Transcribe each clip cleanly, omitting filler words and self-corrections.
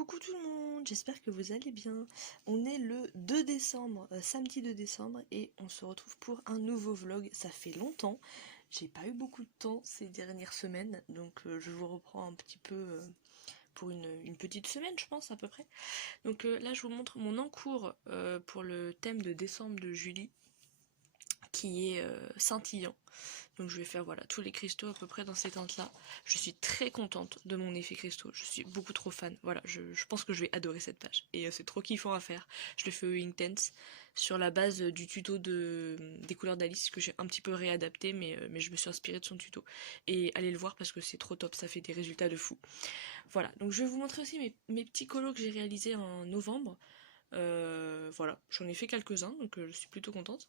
Coucou tout le monde, j'espère que vous allez bien. On est le 2 décembre, samedi 2 décembre, et on se retrouve pour un nouveau vlog. Ça fait longtemps, j'ai pas eu beaucoup de temps ces dernières semaines, donc je vous reprends un petit peu pour une petite semaine, je pense, à peu près. Donc là, je vous montre mon encours pour le thème de décembre de Julie, qui est scintillant. Donc je vais faire voilà tous les cristaux à peu près dans ces teintes là. Je suis très contente de mon effet cristaux, je suis beaucoup trop fan. Voilà, je pense que je vais adorer cette page. Et c'est trop kiffant à faire. Je le fais au Inktense sur la base du tuto des couleurs d'Alice que j'ai un petit peu réadapté, mais je me suis inspirée de son tuto. Et allez le voir parce que c'est trop top, ça fait des résultats de fou. Voilà, donc je vais vous montrer aussi mes petits colos que j'ai réalisés en novembre. Voilà, j'en ai fait quelques-uns, donc je suis plutôt contente.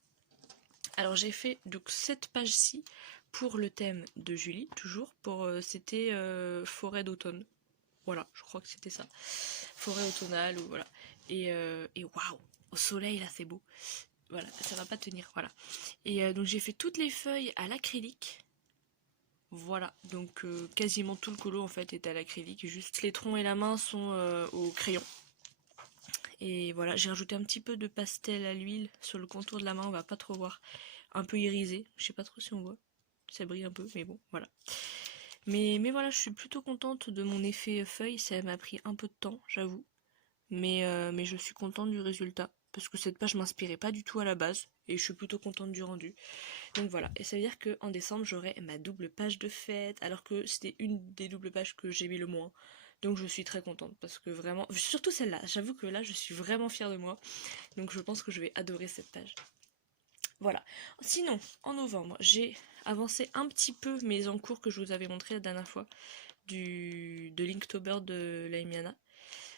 Alors j'ai fait donc cette page-ci pour le thème de Julie, toujours, pour c'était forêt d'automne. Voilà, je crois que c'était ça. Forêt automnale, ou voilà. Et waouh, au soleil là c'est beau. Voilà, ça va pas tenir, voilà. Et donc j'ai fait toutes les feuilles à l'acrylique. Voilà, donc quasiment tout le colo en fait est à l'acrylique, juste les troncs et la main sont au crayon. Et voilà, j'ai rajouté un petit peu de pastel à l'huile sur le contour de la main, on va pas trop voir. Un peu irisé, je sais pas trop si on voit. Ça brille un peu, mais bon, voilà. Mais voilà, je suis plutôt contente de mon effet feuille, ça m'a pris un peu de temps, j'avoue. Mais je suis contente du résultat, parce que cette page m'inspirait pas du tout à la base, et je suis plutôt contente du rendu. Donc voilà, et ça veut dire qu'en décembre, j'aurai ma double page de fête, alors que c'était une des doubles pages que j'aimais le moins. Donc je suis très contente, parce que vraiment, surtout celle-là, j'avoue que là, je suis vraiment fière de moi. Donc je pense que je vais adorer cette page. Voilà. Sinon, en novembre, j'ai avancé un petit peu mes encours que je vous avais montré la dernière fois de Linktober de Laimiana.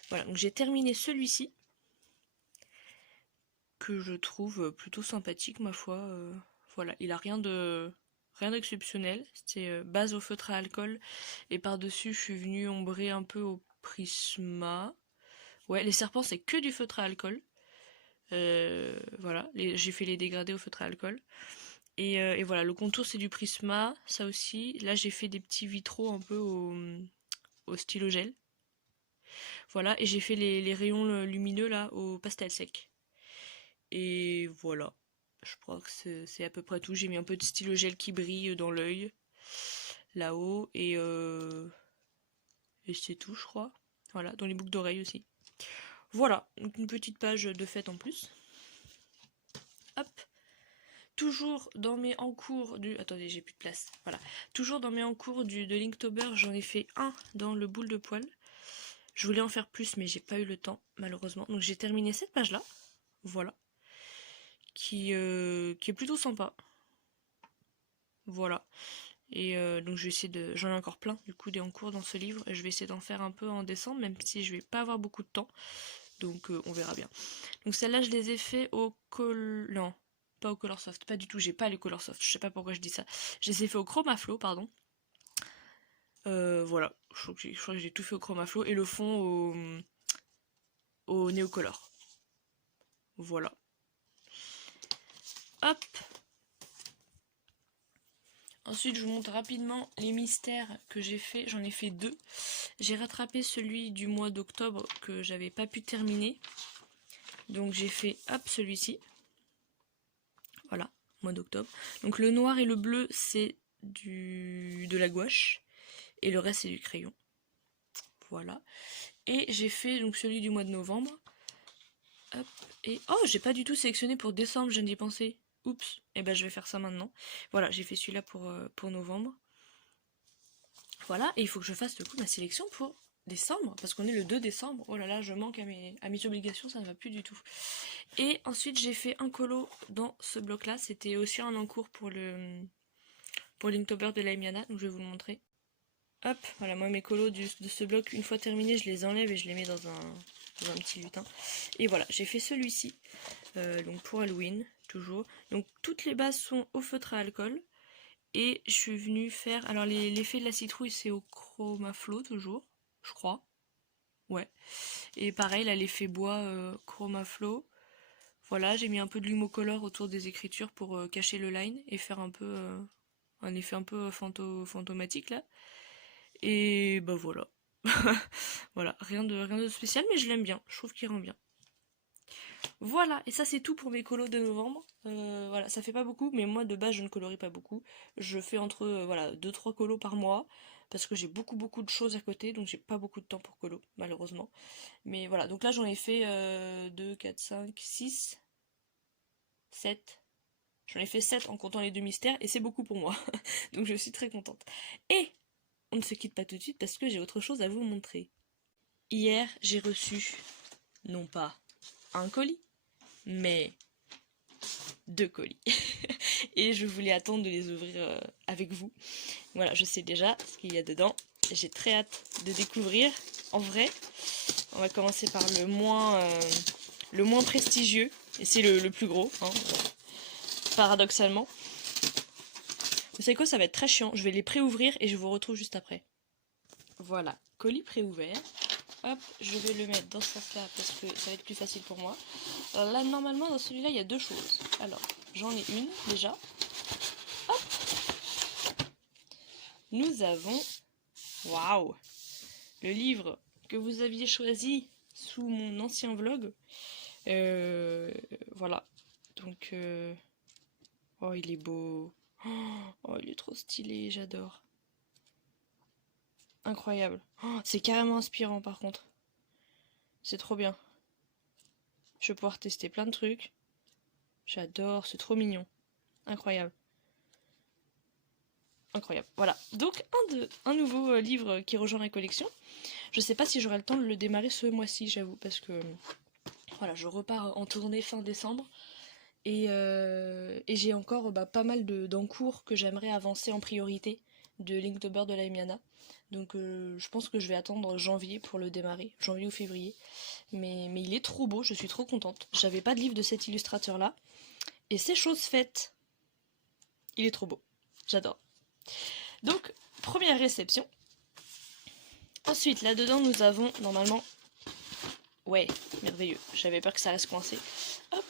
Voilà, donc j'ai terminé celui-ci que je trouve plutôt sympathique ma foi. Voilà, il a rien d'exceptionnel. C'est base au feutre à alcool et par-dessus je suis venue ombrer un peu au prisma. Ouais, les serpents c'est que du feutre à alcool. Voilà, j'ai fait les dégradés au feutre à alcool. Et voilà, le contour c'est du prisma, ça aussi. Là j'ai fait des petits vitraux un peu au stylo gel. Voilà, et j'ai fait les rayons lumineux là au pastel sec. Et voilà, je crois que c'est à peu près tout. J'ai mis un peu de stylo gel qui brille dans l'œil, là-haut, et c'est tout je crois. Voilà, dans les boucles d'oreilles aussi. Voilà, donc une petite page de fête en plus. Hop. Toujours dans mes encours du... Attendez, j'ai plus de place. Voilà. Toujours dans mes encours de Linktober, j'en ai fait un dans le boule de poil. Je voulais en faire plus, mais j'ai pas eu le temps, malheureusement. Donc j'ai terminé cette page-là. Voilà. Qui est plutôt sympa. Voilà. Et donc je vais essayer de... J'en ai encore plein, du coup, des encours dans ce livre. Et je vais essayer d'en faire un peu en décembre, même si je vais pas avoir beaucoup de temps. Donc on verra bien. Donc celles-là, je les ai fait au Non, pas au Colorsoft, pas du tout, j'ai pas les Colorsoft, je sais pas pourquoi je dis ça. Je les ai fait au Chromaflow, pardon. Voilà, je crois que j'ai tout fait au Chromaflow et le fond au Neocolor. Voilà. Hop. Ensuite, je vous montre rapidement les mystères que j'ai fait. J'en ai fait deux. J'ai rattrapé celui du mois d'octobre que j'avais pas pu terminer. Donc j'ai fait, hop, celui-ci. Voilà, mois d'octobre. Donc le noir et le bleu, c'est de la gouache. Et le reste, c'est du crayon. Voilà. Et j'ai fait donc celui du mois de novembre. Hop. Et oh, j'ai pas du tout sélectionné pour décembre, je viens d'y penser. Oups. Et ben je vais faire ça maintenant. Voilà, j'ai fait celui-là pour novembre. Voilà, et il faut que je fasse du coup ma sélection pour décembre, parce qu'on est le 2 décembre. Oh là là, je manque à mes obligations, ça ne va plus du tout. Et ensuite, j'ai fait un colo dans ce bloc-là. C'était aussi un encours pour Linktober de Laimiana, donc je vais vous le montrer. Hop, voilà, moi mes colos de ce bloc, une fois terminés, je les enlève et je les mets dans un petit lutin. Et voilà, j'ai fait celui-ci, donc pour Halloween, toujours. Donc toutes les bases sont au feutre à alcool. Et je suis venue faire... Alors l'effet de la citrouille, c'est au Chromaflow, toujours, je crois. Ouais. Et pareil, là, l'effet bois Chromaflow. Voilà, j'ai mis un peu de Lumocolor autour des écritures pour cacher le line et faire un peu... un effet un peu fantomatique, là. Et bah voilà. Voilà, rien de spécial, mais je l'aime bien. Je trouve qu'il rend bien. Voilà, et ça c'est tout pour mes colos de novembre. Voilà, ça fait pas beaucoup, mais moi de base je ne colorie pas beaucoup. Je fais entre voilà 2-3 colos par mois, parce que j'ai beaucoup de choses à côté, donc j'ai pas beaucoup de temps pour colo, malheureusement. Mais voilà, donc là j'en ai fait 2, 4, 5, 6, 7. J'en ai fait 7 en comptant les deux mystères, et c'est beaucoup pour moi. Donc je suis très contente. Et on ne se quitte pas tout de suite parce que j'ai autre chose à vous montrer. Hier, j'ai reçu, non pas un colis, mais 2 colis. Et je voulais attendre de les ouvrir avec vous. Voilà, je sais déjà ce qu'il y a dedans. J'ai très hâte de découvrir. En vrai, on va commencer par le moins prestigieux. Et c'est le plus gros, hein, paradoxalement. Vous savez quoi, ça va être très chiant. Je vais les pré-ouvrir et je vous retrouve juste après. Voilà, colis pré-ouvert. Hop, je vais le mettre dans ce sens-là parce que ça va être plus facile pour moi. Alors là, normalement, dans celui-là, il y a 2 choses. Alors, j'en ai une déjà. Hop. Nous avons, waouh, le livre que vous aviez choisi sous mon ancien vlog. Voilà. Donc, oh, il est beau. Oh, il est trop stylé, j'adore. Incroyable. Oh, c'est carrément inspirant par contre. C'est trop bien. Je vais pouvoir tester plein de trucs. J'adore, c'est trop mignon. Incroyable. Incroyable. Voilà. Donc un nouveau livre qui rejoint la collection. Je sais pas si j'aurai le temps de le démarrer ce mois-ci, j'avoue, parce que voilà, je repars en tournée fin décembre. Et j'ai encore pas mal d'encours que j'aimerais avancer en priorité de Linktober de la Emiana. Donc je pense que je vais attendre janvier pour le démarrer, janvier ou février. Mais il est trop beau, je suis trop contente. J'avais pas de livre de cet illustrateur-là. Et c'est chose faite. Il est trop beau. J'adore. Donc, première réception. Ensuite, là-dedans, nous avons normalement... Ouais, merveilleux. J'avais peur que ça reste coincé. Hop.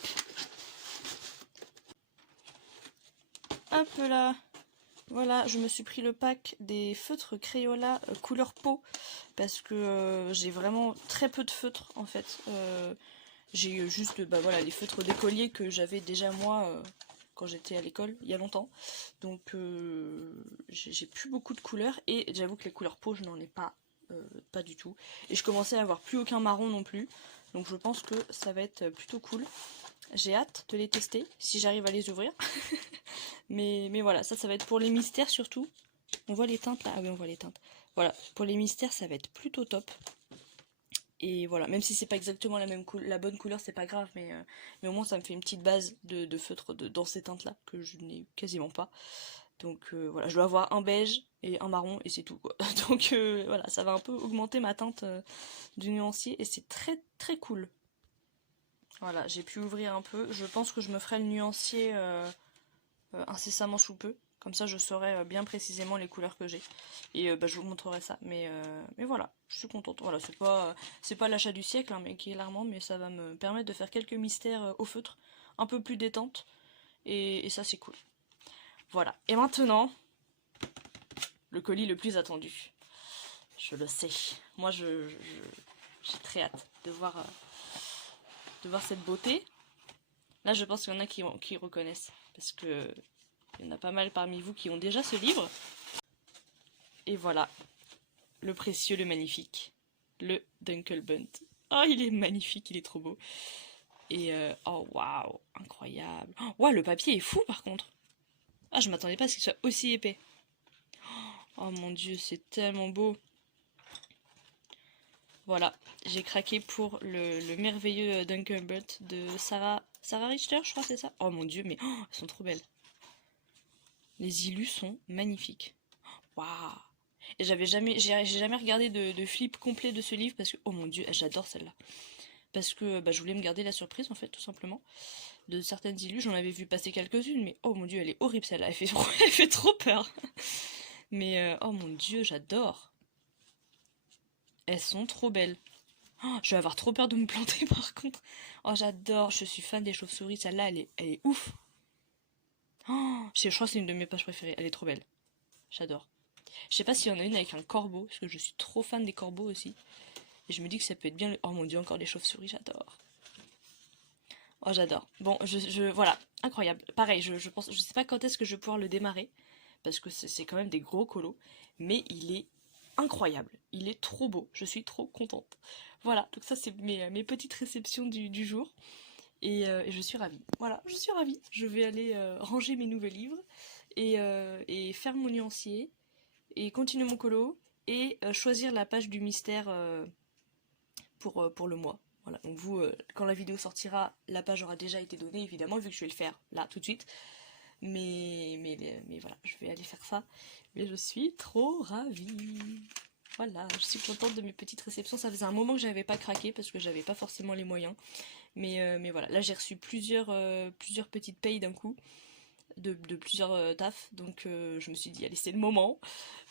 Hop là. Voilà, je me suis pris le pack des feutres Crayola couleur peau. Parce que j'ai vraiment très peu de feutres, en fait. J'ai juste voilà, les feutres d'écolier que j'avais déjà moi... quand j'étais à l'école, il y a longtemps. Donc j'ai plus beaucoup de couleurs et j'avoue que les couleurs peau, je n'en ai pas du tout. Et je commençais à avoir plus aucun marron non plus. Donc je pense que ça va être plutôt cool. J'ai hâte de les tester, si j'arrive à les ouvrir. mais voilà, ça va être pour les mystères surtout. On voit les teintes là? Ah oui, on voit les teintes. Voilà, pour les mystères, ça va être plutôt top. Et voilà, même si c'est pas exactement la bonne couleur, c'est pas grave, mais au moins ça me fait une petite base de feutre dans ces teintes-là, que je n'ai quasiment pas. Donc voilà, je dois avoir un beige et un marron et c'est tout quoi. Donc voilà, ça va un peu augmenter ma teinte du nuancier et c'est très très cool. Voilà, j'ai pu ouvrir un peu. Je pense que je me ferai le nuancier incessamment sous peu. Comme ça, je saurai bien précisément les couleurs que j'ai. Et je vous montrerai ça. Mais voilà, je suis contente. Voilà, c'est pas l'achat du siècle, hein, mais clairement, mais ça va me permettre de faire quelques mystères au feutre, un peu plus détente. Et ça, c'est cool. Voilà. Et maintenant, le colis le plus attendu. Je le sais. Moi, j'ai très hâte de voir cette beauté. Là, je pense qu'il y en a qui reconnaissent. Parce que il y en a pas mal parmi vous qui ont déjà ce livre. Et voilà, le précieux, le magnifique, le Dunkelbunt. Oh, il est magnifique, il est trop beau. Et oh waouh, incroyable. Oh, ouais, le papier est fou par contre. Ah, je m'attendais pas à ce qu'il soit aussi épais. Oh mon dieu, c'est tellement beau. Voilà, j'ai craqué pour le merveilleux Dunkelbunt de Sarah Richter, je crois, c'est ça. Oh mon dieu, mais oh, elles sont trop belles. Les illus sont magnifiques. Waouh. Et j'ai jamais regardé de flip complet de ce livre parce que, oh mon dieu, j'adore celle-là. Parce que je voulais me garder la surprise en fait, tout simplement. De certaines illus, j'en avais vu passer quelques-unes, mais oh mon dieu, elle est horrible celle-là, elle fait trop peur. Mais oh mon dieu, j'adore. Elles sont trop belles. Oh, je vais avoir trop peur de me planter par contre. Oh j'adore, je suis fan des chauves-souris, celle-là elle est ouf. Oh, je crois que c'est une de mes pages préférées, elle est trop belle. J'adore. Je sais pas s'il y en a une avec un corbeau, parce que je suis trop fan des corbeaux aussi. Et je me dis que ça peut être bien... Oh mon dieu, encore des chauves-souris, j'adore. Oh, j'adore. Bon, voilà, incroyable. Pareil, je pense, je sais pas quand est-ce que je vais pouvoir le démarrer, parce que c'est quand même des gros colos, mais il est incroyable. Il est trop beau. Je suis trop contente. Voilà, donc ça, c'est mes petites réceptions du jour. Et je suis ravie. Voilà, je suis ravie. Je vais aller ranger mes nouveaux livres et faire mon nuancier et continuer mon colo et choisir la page du mystère pour le mois. Voilà, donc vous, quand la vidéo sortira, la page aura déjà été donnée, évidemment, vu que je vais le faire là, tout de suite. Mais voilà, je vais aller faire ça. Mais je suis trop ravie. Voilà, je suis contente de mes petites réceptions. Ça faisait un moment que j'avais pas craqué parce que j'avais pas forcément les moyens. Mais voilà, là j'ai reçu plusieurs petites payes d'un coup, de plusieurs tafs. Donc je me suis dit, allez, c'est le moment,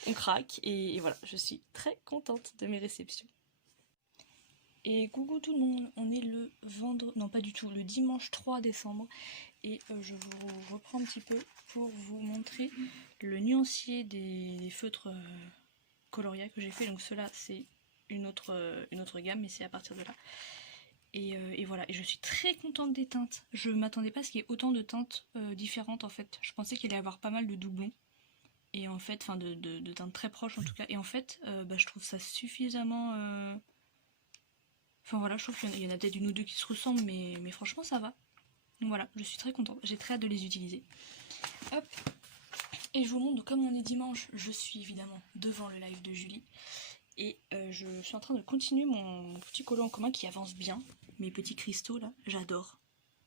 on craque. Et voilà, je suis très contente de mes réceptions. Et coucou tout le monde, on est le vendredi, non pas du tout, le dimanche 3 décembre et je vous reprends un petit peu pour vous montrer le nuancier des feutres Coloria que j'ai fait. Donc cela c'est une autre gamme, mais c'est à partir de là. Et voilà, et je suis très contente des teintes. Je m'attendais pas à ce qu'il y ait autant de teintes différentes en fait. Je pensais qu'il allait y avoir pas mal de doublons. Et en fait, enfin de teintes très proches en tout cas. Et en fait, je trouve ça suffisamment... Enfin voilà, je trouve qu'il y en a peut-être une ou deux qui se ressemblent, mais franchement ça va. Donc voilà, je suis très contente, j'ai très hâte de les utiliser. Hop. Et je vous montre, donc comme on est dimanche, je suis évidemment devant le live de Julie. Et je suis en train de continuer mon petit colo en commun qui avance bien. Mes petits cristaux là, j'adore.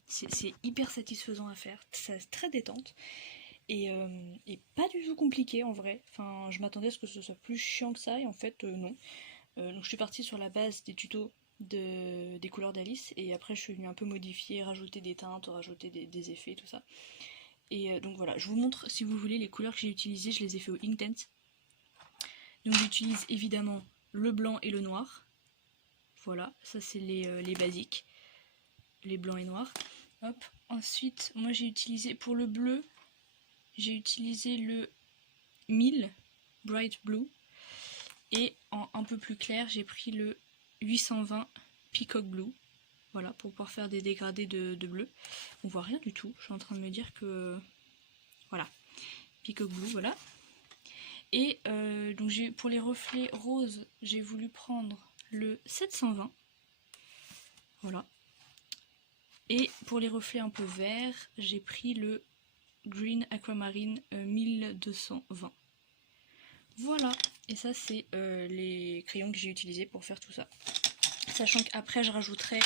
C'est hyper satisfaisant à faire, c'est très détente. Et pas du tout compliqué en vrai. Enfin, je m'attendais à ce que ce soit plus chiant que ça, et en fait non. Donc je suis partie sur la base des tutos des couleurs d'Alice, et après je suis venue un peu modifier, rajouter des teintes, rajouter des effets, tout ça. Et donc voilà, je vous montre si vous voulez les couleurs que j'ai utilisées, je les ai fait au Inktense. Donc j'utilise évidemment le blanc et le noir. Voilà, ça c'est les basiques, les blancs et noirs. Hop. Ensuite, moi j'ai utilisé pour le bleu, j'ai utilisé le 1000 Bright Blue. Et en un peu plus clair, j'ai pris le 820 Peacock Blue. Voilà, pour pouvoir faire des dégradés de bleu. On voit rien du tout. Je suis en train de me dire que... Voilà. Peacock Blue, voilà. Et donc pour les reflets roses, j'ai voulu prendre le 720. Voilà. Et pour les reflets un peu verts, j'ai pris le Green Aquamarine 1220. Voilà. Et ça, c'est les crayons que j'ai utilisés pour faire tout ça. Sachant qu'après, je rajouterai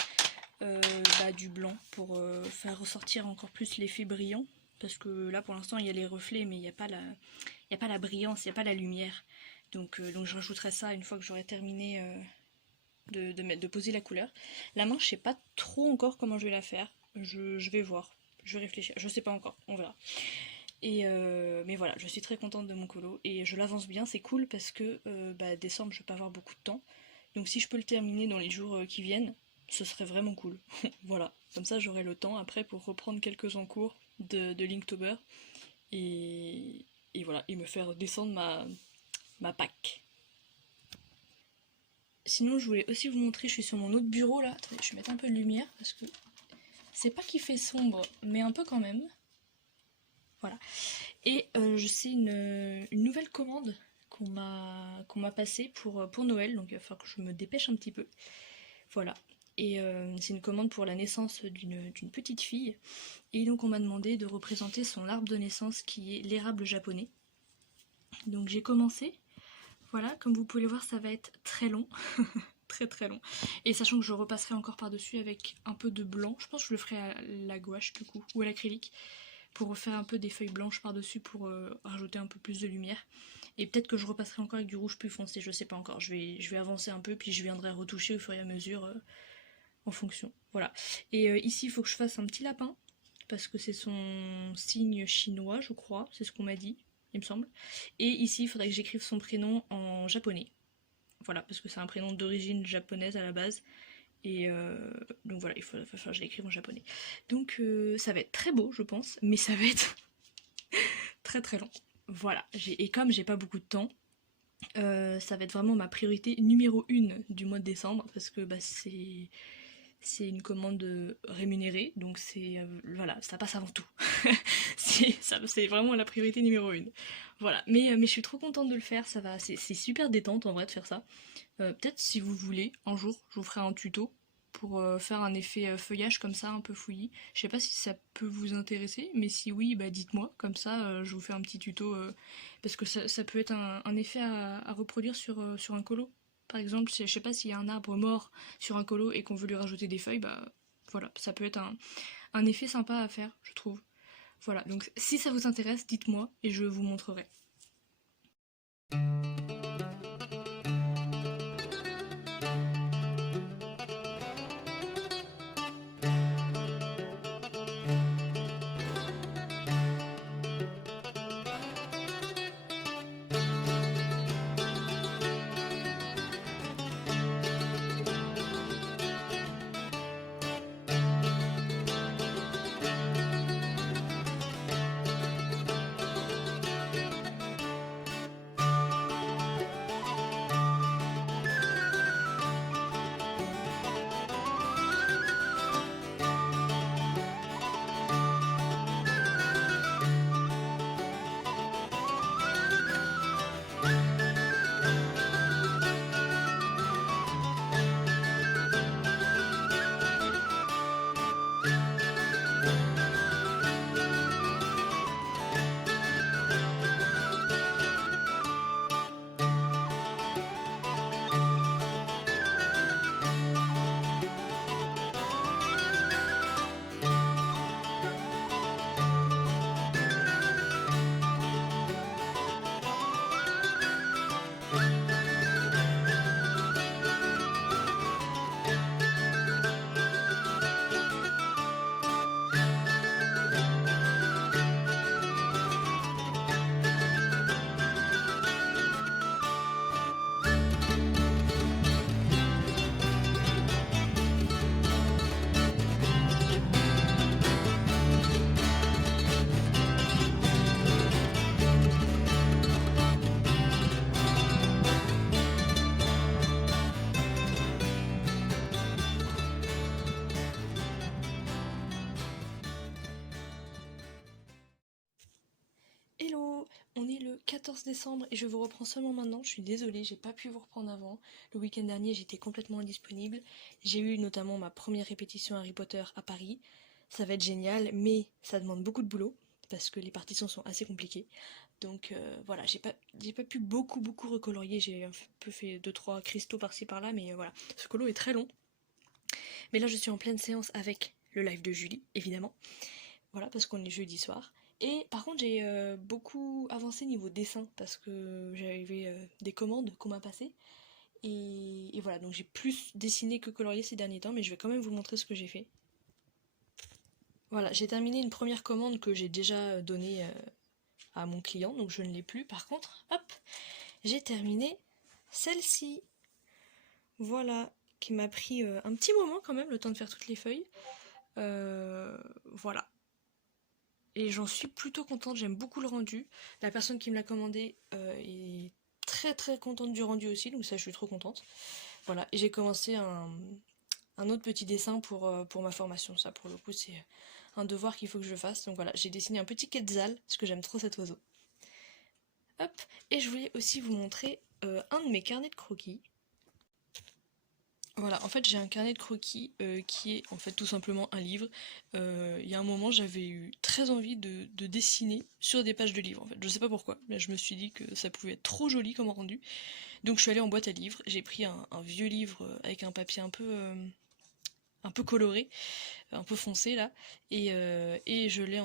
du blanc pour faire ressortir encore plus l'effet brillant. Parce que là, pour l'instant, il y a les reflets, mais il n'y a pas la brillance, il n'y a pas la lumière. Donc je rajouterai ça une fois que j'aurai terminé de poser la couleur. La main, je sais pas trop encore comment je vais la faire. Je vais voir. Je vais réfléchir. Je sais pas encore. On verra. Mais voilà, je suis très contente de mon colo. Et je l'avance bien. C'est cool parce que décembre, je vais pas avoir beaucoup de temps. Donc si je peux le terminer dans les jours qui viennent, ce serait vraiment cool. Voilà, comme ça j'aurai le temps après pour reprendre quelques encours de Linktober et voilà, et me faire descendre ma pack. Sinon je voulais aussi vous montrer, je suis sur mon autre bureau là, attendez, je vais mettre un peu de lumière parce que c'est pas qu'il fait sombre, mais un peu quand même. Voilà. Et c'est une nouvelle commande qu'on m'a passée pour Noël, donc il va falloir que je me dépêche un petit peu. Voilà. Et c'est une commande pour la naissance d'une petite fille. Et donc on m'a demandé de représenter son arbre de naissance qui est l'érable japonais. Donc j'ai commencé. Voilà, comme vous pouvez le voir, ça va être très long. Très très long. Et sachant que je repasserai encore par-dessus avec un peu de blanc. Je pense que je le ferai à la gouache du coup, ou à l'acrylique. Pour refaire un peu des feuilles blanches par-dessus pour rajouter un peu plus de lumière. Et peut-être que je repasserai encore avec du rouge plus foncé, je sais pas encore. Je vais avancer un peu, puis je viendrai retoucher au fur et à mesure en fonction. Voilà. Et ici, il faut que je fasse un petit lapin, parce que c'est son signe chinois, je crois. C'est ce qu'on m'a dit, il me semble. Et ici, il faudrait que j'écrive son prénom en japonais. Voilà, parce que c'est un prénom d'origine japonaise à la base. Et donc voilà, il faut que je l'écrive en japonais. Donc ça va être très beau, je pense, mais ça va être très très long. Voilà, et comme j'ai pas beaucoup de temps, ça va être vraiment ma priorité numéro 1 du mois de décembre parce que bah, c'est une commande rémunérée, donc voilà, ça passe avant tout. C'est vraiment la priorité numéro 1. Voilà, mais je suis trop contente de le faire, ça va, c'est super détente en vrai de faire ça. Peut-être si vous voulez, un jour, je vous ferai un tuto pour faire un effet feuillage comme ça, un peu fouillis. Je sais pas si ça peut vous intéresser, mais si oui, bah dites-moi, comme ça je vous fais un petit tuto, parce que ça peut être un effet à reproduire sur un colo. Par exemple, je sais pas s'il y a un arbre mort sur un colo et qu'on veut lui rajouter des feuilles, bah voilà, ça peut être un effet sympa à faire, je trouve. Voilà, donc si ça vous intéresse, dites-moi et je vous montrerai. Hello, on est le 14 décembre et je vous reprends seulement maintenant. Je suis désolée, j'ai pas pu vous reprendre avant. Le week-end dernier, j'étais complètement indisponible. J'ai eu notamment ma première répétition Harry Potter à Paris. Ça va être génial, mais ça demande beaucoup de boulot parce que les partitions sont assez compliquées. Donc voilà, j'ai pas pu beaucoup recolorier. J'ai un peu fait 2-3 cristaux par-ci par-là, mais voilà. Ce colo est très long. Mais là, je suis en pleine séance avec le live de Julie, évidemment. Voilà, parce qu'on est jeudi soir. Et par contre, j'ai beaucoup avancé niveau dessin parce que j'avais des commandes qu'on m'a passées. Et voilà, donc j'ai plus dessiné que colorié ces derniers temps, mais je vais quand même vous montrer ce que j'ai fait. Voilà, j'ai terminé une première commande que j'ai déjà donnée à mon client, donc je ne l'ai plus. Par contre, hop, j'ai terminé celle-ci. Voilà, qui m'a pris un petit moment quand même, le temps de faire toutes les feuilles. Voilà. Et j'en suis plutôt contente, j'aime beaucoup le rendu. La personne qui me l'a commandé est très contente du rendu aussi, donc ça je suis trop contente. Voilà, et j'ai commencé un autre petit dessin pour ma formation. Ça pour le coup c'est un devoir qu'il faut que je fasse. Donc voilà, j'ai dessiné un petit quetzal, parce que j'aime trop cet oiseau. Hop, et je voulais aussi vous montrer un de mes carnets de croquis. Voilà, en fait j'ai un carnet de croquis qui est en fait tout simplement un livre. Il y a un moment j'avais eu très envie de dessiner sur des pages de livres en fait. Je sais pas pourquoi, mais je me suis dit que ça pouvait être trop joli comme rendu. Donc je suis allée en boîte à livres, j'ai pris un vieux livre avec un papier un peu coloré, un peu foncé là, et je l'ai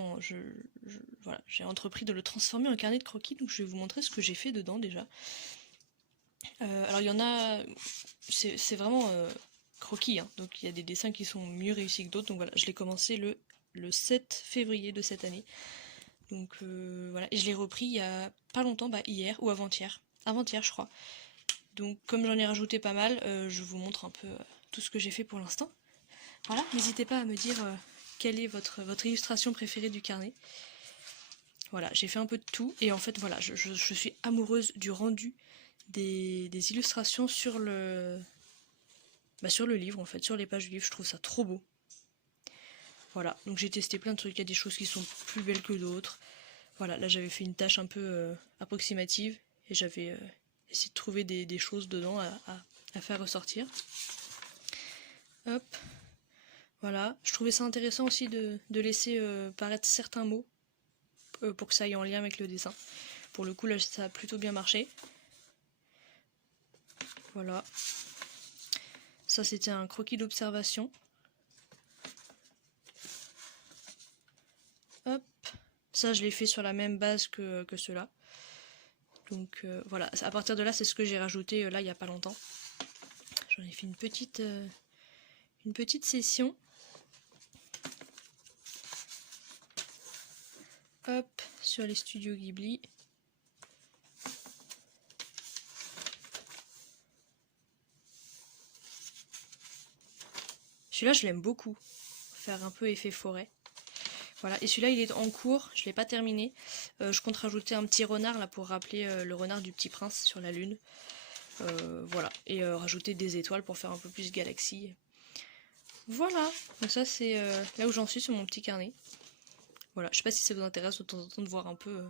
voilà, j'ai entrepris de le transformer en carnet de croquis, donc je vais vous montrer ce que j'ai fait dedans déjà. Alors il y en a, c'est vraiment croquis, hein. Donc il y a des dessins qui sont mieux réussis que d'autres. Donc voilà, je l'ai commencé le 7 février de cette année. Donc voilà, et je l'ai repris il y a pas longtemps, bah hier ou avant-hier. Avant-hier je crois. Donc comme j'en ai rajouté pas mal, je vous montre un peu tout ce que j'ai fait pour l'instant. Voilà, n'hésitez pas à me dire quelle est votre illustration préférée du carnet. Voilà, j'ai fait un peu de tout et en fait voilà, je suis amoureuse du rendu des illustrations sur sur le livre en fait, sur les pages du livre, je trouve ça trop beau. Voilà, donc j'ai testé plein de trucs, il y a des choses qui sont plus belles que d'autres. Voilà, là j'avais fait une tâche un peu approximative et j'avais essayé de trouver des choses dedans à faire ressortir. Hop, voilà. Je trouvais ça intéressant aussi de laisser paraître certains mots pour que ça aille en lien avec le dessin. Pour le coup, là ça a plutôt bien marché. Voilà. Ça c'était un croquis d'observation. Hop. Ça je l'ai fait sur la même base que ceux-là. Donc voilà, à partir de là, c'est ce que j'ai rajouté là il n'y a pas longtemps. J'en ai fait une petite session. Hop, sur les studios Ghibli. Celui-là, je l'aime beaucoup. Faire un peu effet forêt. Voilà, et celui-là, il est en cours. Je ne l'ai pas terminé. Je compte rajouter un petit renard là pour rappeler le renard du Petit Prince sur la lune. Voilà, et rajouter des étoiles pour faire un peu plus galaxie. Voilà, donc ça c'est là où j'en suis sur mon petit carnet. Voilà, je sais pas si ça vous intéresse de temps en temps de voir un peu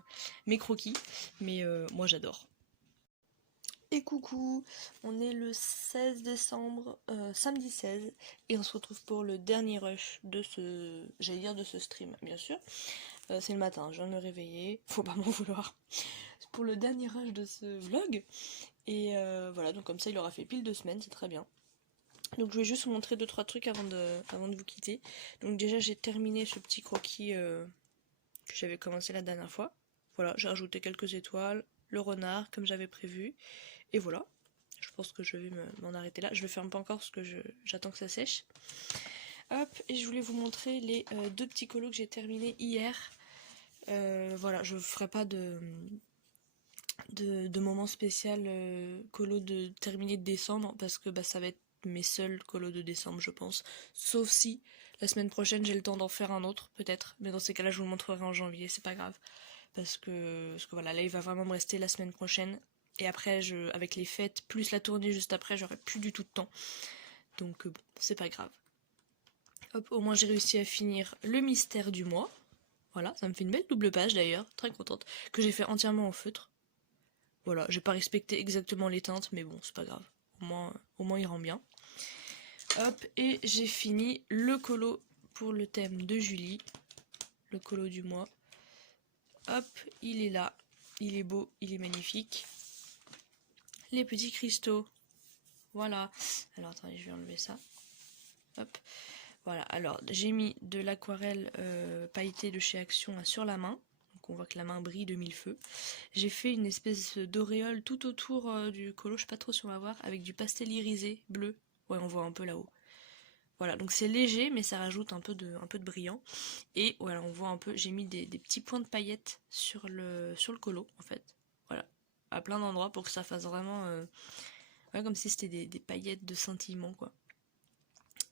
mes croquis, mais moi j'adore. Et coucou, on est le 16 décembre, samedi 16, et on se retrouve pour le dernier rush de de ce stream, bien sûr. C'est le matin, je viens de me réveiller, faut pas m'en vouloir. C'est pour le dernier rush de ce vlog, et voilà, donc comme ça il aura fait pile 2 semaines, c'est très bien. Donc je vais juste vous montrer 2-3 trucs avant de vous quitter. Donc déjà j'ai terminé ce petit croquis que j'avais commencé la dernière fois. Voilà, j'ai rajouté quelques étoiles, le renard comme j'avais prévu. Et voilà, je pense que je vais m'en arrêter là. Je le ferme pas encore parce que j'attends que ça sèche. Hop, et je voulais vous montrer les 2 petits colos que j'ai terminés hier. Voilà, je ferai pas de moment spécial colo de terminé de décembre parce que ça va être mes seuls colos de décembre je pense. Sauf si la semaine prochaine j'ai le temps d'en faire un autre peut-être. Mais dans ces cas-là je vous le montrerai en janvier, c'est pas grave. Parce que voilà, là il va vraiment me rester la semaine prochaine. Et après, avec les fêtes, plus la tournée juste après, j'aurai plus du tout de temps. Donc bon, c'est pas grave. Hop, au moins j'ai réussi à finir le mystère du mois. Voilà, ça me fait une belle double page d'ailleurs, très contente. Que j'ai fait entièrement en feutre. Voilà, j'ai pas respecté exactement les teintes, mais bon, c'est pas grave. Au moins il rend bien. Hop, et j'ai fini le colo pour le thème de Julie. Le colo du mois. Hop, il est là. Il est beau, il est magnifique. Les petits cristaux. Voilà. Alors attendez, je vais enlever ça. Hop. Voilà. Alors j'ai mis de l'aquarelle pailletée de chez Action là, sur la main. Donc on voit que la main brille de mille feux. J'ai fait une espèce d'auréole tout autour du colo, je sais pas trop si on va voir, avec du pastel irisé bleu. Ouais, on voit un peu là-haut. Voilà, donc c'est léger, mais ça rajoute un peu de brillant. Et voilà, on voit un peu, j'ai mis des petits points de paillettes sur le colo, en fait. Voilà, à plein d'endroits pour que ça fasse vraiment ouais, comme si c'était des paillettes de scintillement, quoi.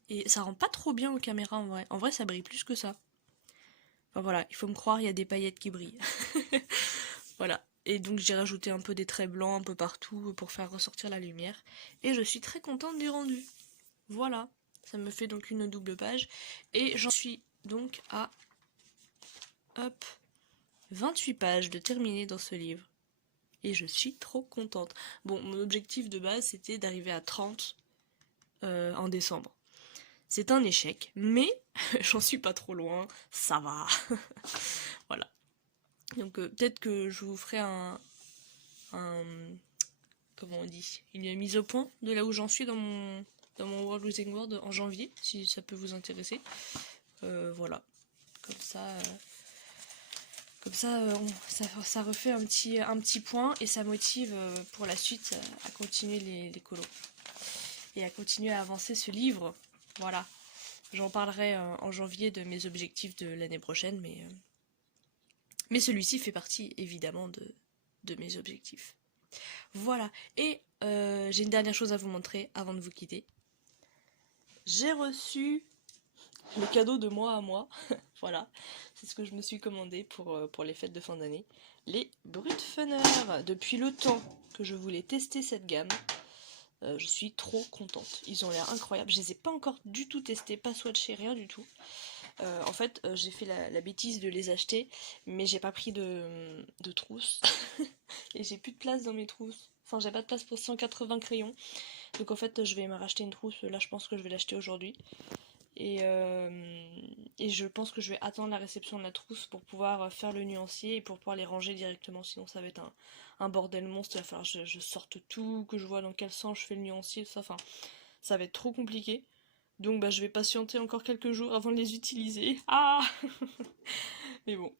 Et ça rend pas trop bien en caméra, en vrai. En vrai, ça brille plus que ça. Enfin voilà, il faut me croire, il y a des paillettes qui brillent. Voilà. Et donc j'ai rajouté un peu des traits blancs un peu partout pour faire ressortir la lumière. Et je suis très contente du rendu. Voilà. Ça me fait donc une double page. Et j'en suis donc à... Hop. 28 pages de terminer dans ce livre. Et je suis trop contente. Bon, mon objectif de base, c'était d'arriver à 30 en décembre. C'est un échec, mais j'en suis pas trop loin, ça va. Voilà. Donc peut-être que je vous ferai comment on dit, une mise au point de là où j'en suis dans mon World Within World en janvier, si ça peut vous intéresser. Voilà. Comme ça, ça refait un petit point et ça motive pour la suite à continuer les colos. Et à continuer à avancer ce livre. Voilà. J'en parlerai en janvier de mes objectifs de l'année prochaine, mais celui-ci fait partie évidemment de mes objectifs. Voilà. Et j'ai une dernière chose à vous montrer avant de vous quitter. J'ai reçu le cadeau de moi à moi. Voilà, c'est ce que je me suis commandé pour les fêtes de fin d'année. Les Brutfunner. Depuis le temps que je voulais tester cette gamme, je suis trop contente. Ils ont l'air incroyables. Je les ai pas encore du tout testés, pas swatchés, rien du tout. En fait, j'ai fait la bêtise de les acheter, mais j'ai pas pris de trousse. Et j'ai plus de place dans mes trousses. Enfin, j'ai pas de place pour 180 crayons. Donc en fait, je vais me racheter une trousse. Là, je pense que je vais l'acheter aujourd'hui. Et je pense que je vais attendre la réception de la trousse pour pouvoir faire le nuancier et pour pouvoir les ranger directement. Sinon, ça va être un bordel monstre. Il va falloir que je sorte tout, que je vois dans quel sens je fais le nuancier, tout ça. Enfin, ça va être trop compliqué. Donc bah, je vais patienter encore quelques jours avant de les utiliser. Ah Mais bon,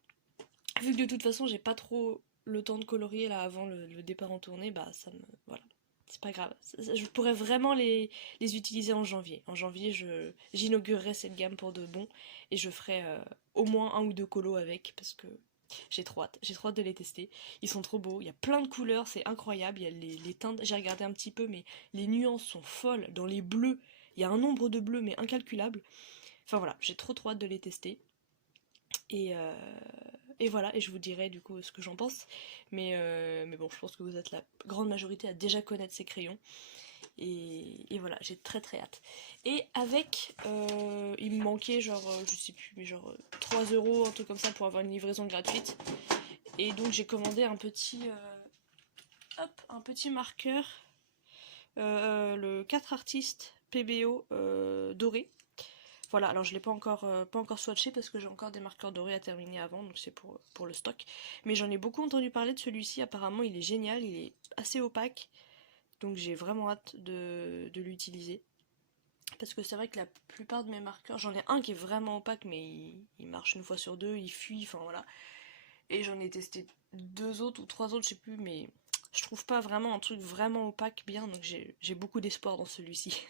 vu que de toute façon j'ai pas trop le temps de colorier là avant le départ en tournée, bah ça me... Voilà. C'est pas grave. Je pourrais vraiment les utiliser en janvier. En janvier, j'inaugurerai cette gamme pour de bon et je ferai au moins un ou deux colos avec parce que j'ai trop hâte. J'ai trop hâte de les tester. Ils sont trop beaux. Il y a plein de couleurs, c'est incroyable. Il y a les teintes. J'ai regardé un petit peu, mais les nuances sont folles. Dans les bleus, il y a un nombre de bleus, mais incalculable. Enfin voilà, j'ai trop hâte de les tester. Et, euh, et voilà, et je vous dirai du coup ce que j'en pense. Mais bon, je pense que vous êtes la grande majorité à déjà connaître ces crayons. Et voilà, j'ai très hâte. Et avec, il me manquait genre, je sais plus, mais genre 3 euros, un truc comme ça pour avoir une livraison gratuite. Et donc j'ai commandé un petit marqueur, le 4 artistes PBO doré. Voilà, alors je l'ai pas encore swatché parce que j'ai encore des marqueurs dorés à terminer avant, donc c'est pour le stock. Mais j'en ai beaucoup entendu parler de celui-ci, apparemment il est génial, il est assez opaque, donc j'ai vraiment hâte de l'utiliser. Parce que c'est vrai que la plupart de mes marqueurs, j'en ai un qui est vraiment opaque, mais il marche une fois sur deux, il fuit, enfin voilà. Et j'en ai testé deux autres ou trois autres, je sais plus, mais je trouve pas vraiment un truc vraiment opaque bien, donc j'ai beaucoup d'espoir dans celui-ci.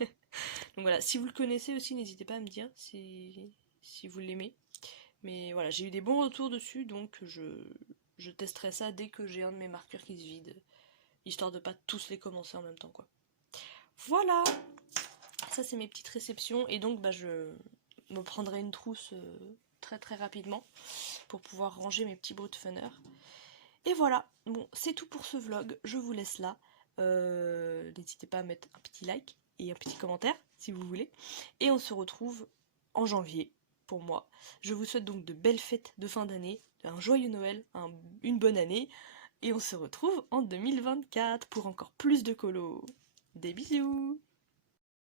Donc voilà, si vous le connaissez aussi, n'hésitez pas à me dire si vous l'aimez. Mais voilà, j'ai eu des bons retours dessus, donc je testerai ça dès que j'ai un de mes marqueurs qui se vide, histoire de pas tous les commencer en même temps, quoi. Voilà, ça c'est mes petites réceptions, et donc bah, je me prendrai une trousse très rapidement pour pouvoir ranger mes petits Brutfunner. Et voilà, bon, c'est tout pour ce vlog, je vous laisse là. N'hésitez pas à mettre un petit like et un petit commentaire si vous voulez. Et on se retrouve en janvier pour moi. Je vous souhaite donc de belles fêtes de fin d'année, un joyeux Noël, une bonne année. Et on se retrouve en 2024 pour encore plus de colos. Des bisous!